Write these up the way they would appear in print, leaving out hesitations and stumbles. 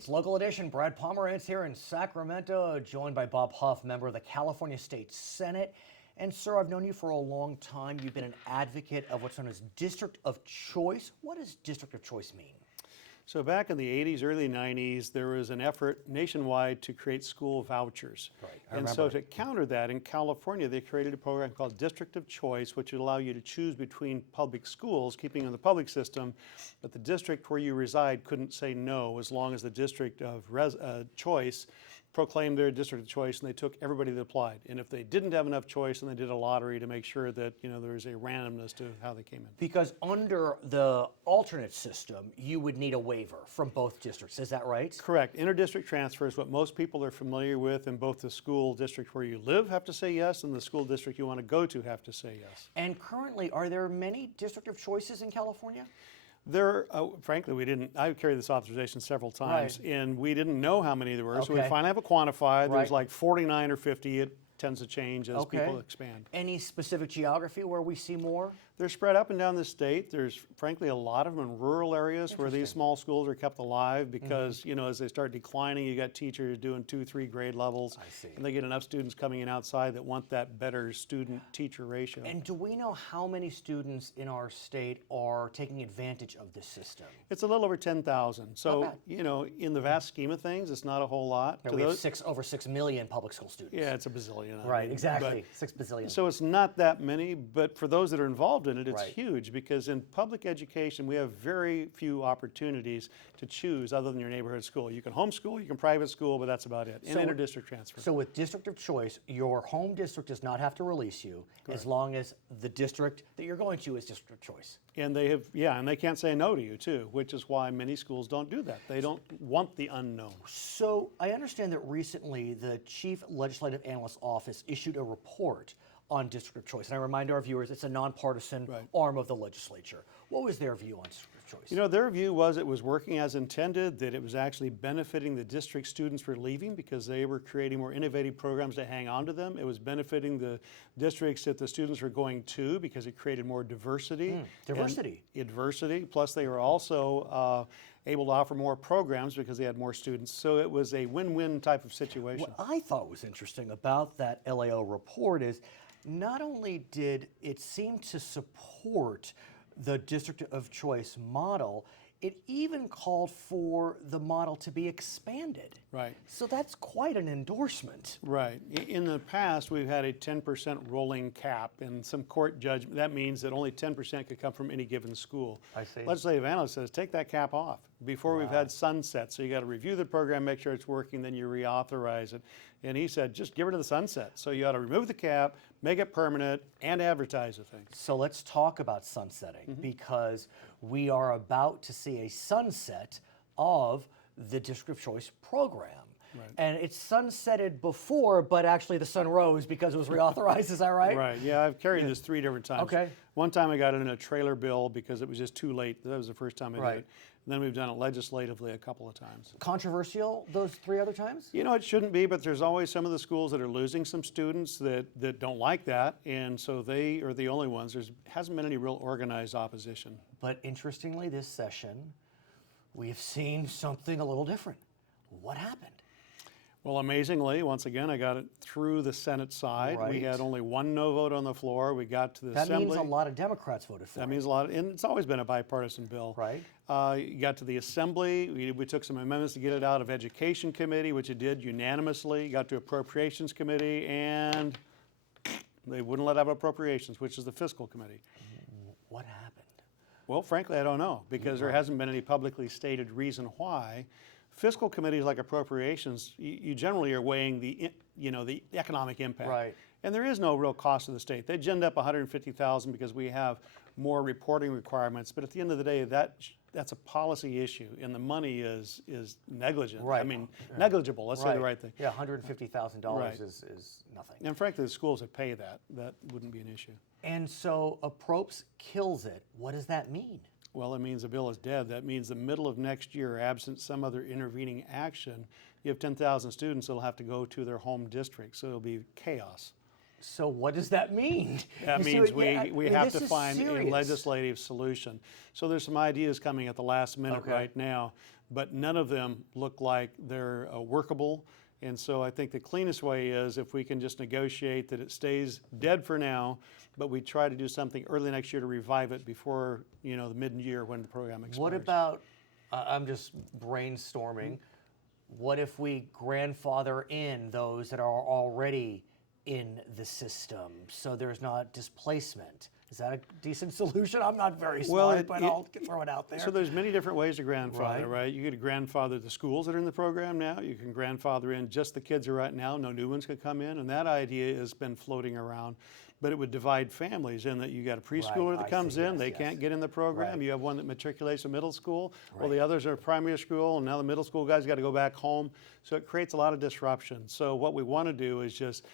It's Local Edition. Brad Pomerance here in Sacramento, joined by Bob Huff, member of the California State Senate. And sir, I've known you for a long time. You've been an advocate of what's known as District of Choice. What does District of Choice mean? So back in the 80s, early 90s, there was an effort nationwide to create school vouchers. Right, And so to counter that, in California, they created a program called District of Choice, which would allow you to choose between public schools, keeping in the public system, but the district where you reside couldn't say no as long as the district of choice proclaimed their district of choice, and they took everybody that applied. And if they didn't have enough choice, then they did a lottery to make sure that there was a randomness to how they came in. Because under the alternate system, you would need a waiver from both districts. Is that right? Correct. Interdistrict transfer is what most people are familiar with, and both the school district where you live have to say yes, and the school district you want to go to have to say yes. And currently, are there many District of Choices in California? Frankly, we didn't. I carried this authorization several times, Right. and we didn't know how many there were. So we Okay. finally have it quantified. There's Right. like 49 or 50. It tends to change as Okay. people expand. Any specific geography where we see more? They're spread up and down the state. There's frankly a lot of them in rural areas where these small schools are kept alive because, as they start declining, you got teachers doing 2, 3 grade levels. I see. And they get enough students coming in outside that want that better student-teacher ratio. And do we know how many students in our state are taking advantage of this system? It's a little over 10,000. So, bad. in the vast scheme of things, it's not a whole lot. We have over 6 million public school students. Yeah, it's a bazillion. Right, exactly. 6 bazillion. So it's not that many, but for those that are involved in it, it's Right. huge because in public education, we have very few opportunities to choose other than your neighborhood school. You can homeschool, you can private school, but that's about it. And interdistrict transfer. So with District of Choice, your home district does not have to release you as long as the district that you're going to is District of Choice. And they can't say no to you too, which is why many schools don't do that. They don't want the unknown. So I understand that recently the Chief Legislative Analyst's Office issued a report on District of Choice. And I remind our viewers, it's a nonpartisan arm of the legislature. What was their view on District of Choice? Their view was it was working as intended, that it was actually benefiting the district students for leaving because they were creating more innovative programs to hang on to them. It was benefiting the districts that the students were going to because it created more diversity. Diversity. Plus they were also able to offer more programs because they had more students. So it was a win-win type of situation. What I thought was interesting about that LAO report is not only did it seem to support the District of Choice model, it even called for the model to be expanded. Right. So that's quite an endorsement. Right. In the past, we've had a 10% rolling cap and some court judgment. That means that only 10% could come from any given school. I see. Legislative analyst says, take that cap off. Before we've had sunset. So you got to review the program, make sure it's working, then you reauthorize it. And he said, just get rid of the sunset. So you ought to remove the cap, make it permanent, and advertise the thing. So let's talk about sunsetting because we are about to see a sunset of the District of Choice program. Right. And it's sunsetted before, but actually the sun rose because it was reauthorized, is that right? Right, yeah, I've carried this 3 different times. Okay. One time I got it in a trailer bill because it was just too late. That was the first time I did it. And then we've done it legislatively a couple of times. Controversial those 3 other times? It shouldn't be, but there's always some of the schools that are losing some students that don't like that, and so they are the only ones. There hasn't been any real organized opposition. But interestingly, this session, we have seen something a little different. What happened? Well, amazingly, once again, I got it through the Senate side. Right. We had only 1 no vote on the floor. We got to the Assembly. That means a lot of Democrats voted for it. That means a lot, and it's always been a bipartisan bill. Right. You got to the Assembly. We took some amendments to get it out of Education Committee, which it did unanimously. Got to Appropriations Committee, and they wouldn't let out Appropriations, which is the Fiscal Committee. What happened? Well, frankly, I don't know, because there hasn't been any publicly stated reason why. Fiscal committees like appropriations, you generally are weighing the economic impact. Right. And there is no real cost to the state. They ginned up $150,000 because we have more reporting requirements. But at the end of the day, that's a policy issue, and the money is negligent. Right. I mean, negligible. Let's say the right thing. Yeah, $150,000 is nothing. And frankly, the schools that pay that wouldn't be an issue. And so approps kills it. What does that mean? Well, it means the bill is dead. That means the middle of next year, absent some other intervening action, you have 10,000 students that will have to go to their home district. So it'll be chaos. So what does that mean? That You see means what- yeah, I we mean, have this to is find a serious. legislative solution. So there's some ideas coming at the last minute Okay. right now, but none of them look like they're workable. And so I think the cleanest way is if we can just negotiate that it stays dead for now, but we try to do something early next year to revive it before, the mid-year when the program expires. What about, I'm just brainstorming, what if we grandfather in those that are already in the system so there's not displacement? Is that a decent solution? I'm not very smart, but I'll throw it out there. So there's many different ways to grandfather, Right. right? You could grandfather the schools that are in the program now. You can grandfather in just the kids who are right now. No new ones could come in. And that idea has been floating around. But it would divide families in that you got a preschooler I that comes see. in, Yes, they yes. can't get in the program. Right. You have one that matriculates to middle school. Well, Right. the others are primary school, and now the middle school guys got to go back home. So it creates a lot of disruption. So what we want to do is just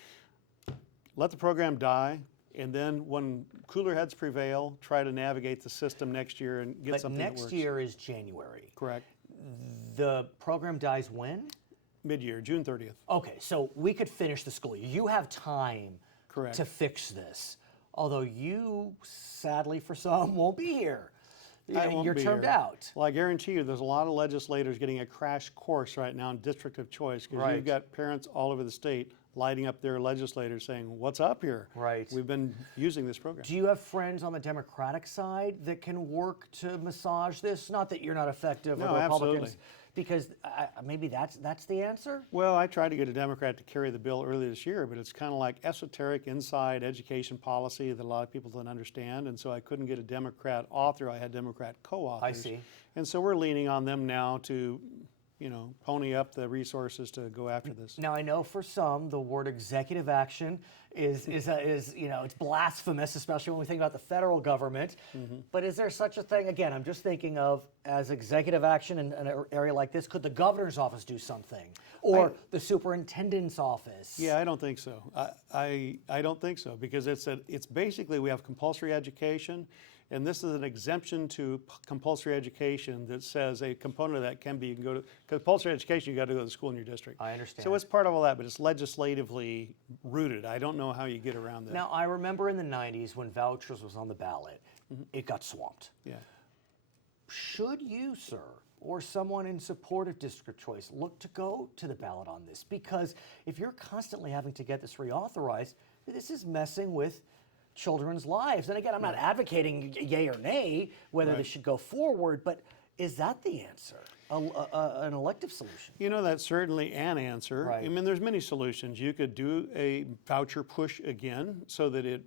let the program die, and then when cooler heads prevail, try to navigate the system next year and get But something that next works. year is January. Correct. The program dies when? Mid-year, June 30th. Okay, so we could finish the school year. You have time Correct. to fix this. Although you, sadly for some, won't be here. I won't You're be termed here. out. Well, I guarantee you there's a lot of legislators getting a crash course right now in District of Choice because Right. you've got parents all over the state lighting up their legislators saying, what's up here? Right. We've been using this program. Do you have friends on the Democratic side that can work to massage this? Not that you're not effective No, with the Republicans, absolutely. because maybe that's the answer. Well, I tried to get a Democrat to carry the bill earlier this year, but it's kind of like esoteric inside education policy that a lot of people don't understand, and so I couldn't get a Democrat author. I had Democrat co-authors. I see. And so we're leaning on them now to, pony up the resources to go after this. Now I know for some the word executive action is it's blasphemous, especially when we think about the federal government. But is there such a thing? Again, I'm just thinking of as executive action in an area like this. Could the governor's office do something, or the superintendent's office? Yeah, I don't think so. I don't think so because it's basically we have compulsory education, and this is an exemption to compulsory education that says a component of that can be you can go to compulsory education. You got to go to the school in your district. I understand. So it's part of all that, but it's legislatively rooted. I don't know how you get around that. Now I remember in the '90s when vouchers was on the ballot, it got swamped. Yeah. Should you, sir, or someone in support of district choice look to go to the ballot on this? Because if you're constantly having to get this reauthorized, this is messing with children's lives. And again, I'm not advocating yay or nay whether this should go forward, but is that the answer? An elective solution? That's certainly an answer. Right. I mean, there's many solutions. You could do a voucher push again so that it,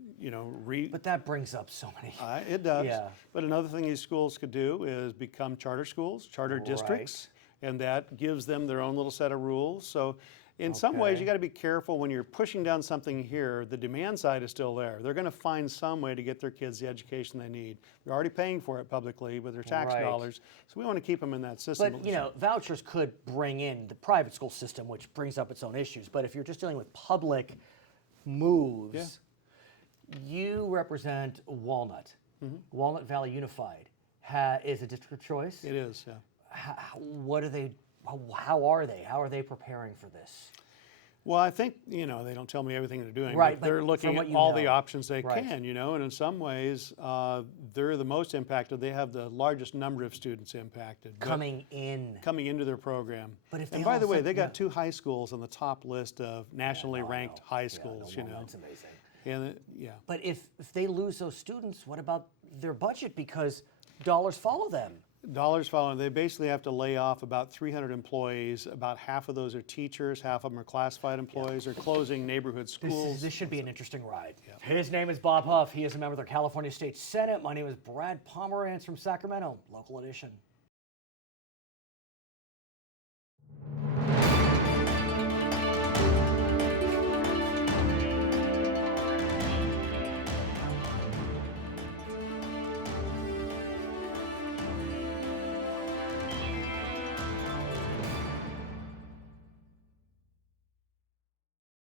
But that brings up so many. It does. Yeah. But another thing these schools could do is become charter schools, charter districts, and that gives them their own little set of rules. So in some ways, Okay. you got to be careful when you're pushing down something here. The demand side is still there. They're going to find some way to get their kids the education they need. They're already paying for it publicly with their tax Right. dollars. So we want to keep them in that system. But vouchers could bring in the private school system, which brings up its own issues. But if you're just dealing with public moves, you represent Walnut. Walnut Valley Unified is a district of choice. It is, yeah. What are they? How are they? How are they preparing for this? Well, I think, they don't tell me everything they're doing, Right, but they're but looking from what at you all the know. options they Right. can, and in some ways, they're the most impacted. They have the largest number of students impacted. but Coming into their program. But if and they by the way, also- they got yeah. 2 high schools on the top list of nationally ranked high schools, That's amazing. And But if they lose those students, what about their budget? Because dollars follow them. dollars following, they basically have to lay off about 300 employees. About half of those are teachers, half of them are classified employees. They're closing neighborhood schools. This should be an interesting ride. His name is Bob Huff. He is a member of the California State Senate. My name is Brad Pomerance from Sacramento, local edition.